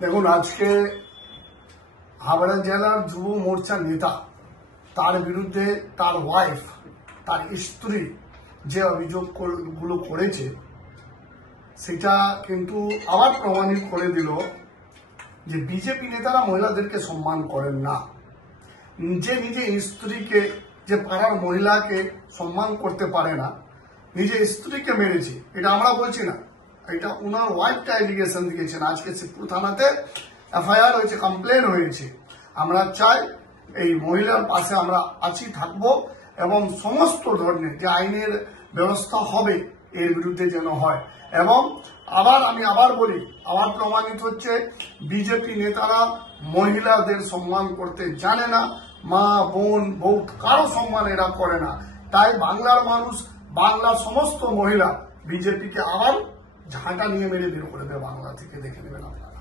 দেখুন, আজকে হাবড়া জেলার যুব মোর্চা নেতা, তার বিরুদ্ধে তার ওয়াইফ, তার স্ত্রী যে অভিযোগগুলো করেছে, সেটা কিন্তু আবার প্রমাণিত করে দিল যে বিজেপি নেতারা মহিলাদেরকে সম্মান করেন না। নিজে স্ত্রীকে, যে পাড়ার মহিলাকে সম্মান করতে পারে না, নিজের স্ত্রীকে মেরেছে। এটা আমরা বলছি না, এটা উনার ওয়াইফটা এলিগেশন দিয়েছেন। আজকে শিবপুর থানাতে এফআইআর হয়েছে, কমপ্লেন হয়েছে। আমরা চাই এই মহিলার পাশে আমরা আছি, থাকবো, এবং সমস্ত ধরনের যে আইনের ব্যবস্থা হবে এর বিরুদ্ধে যেন হয়। এবং আমি আবার বলি, আবার প্রমাণিত হচ্ছে বিজেপি নেতারা মহিলাদের সম্মান করতে জানে না। মা, বোন, বউ, কারো সম্মান এরা করে না। তাই বাংলার মানুষ, বাংলার সমস্ত মহিলা বিজেপিকে আবার ঝাঁটা নিয়ে মেরে বের করে দেবে বাংলা থেকে। দেখে নেবেন আপনারা।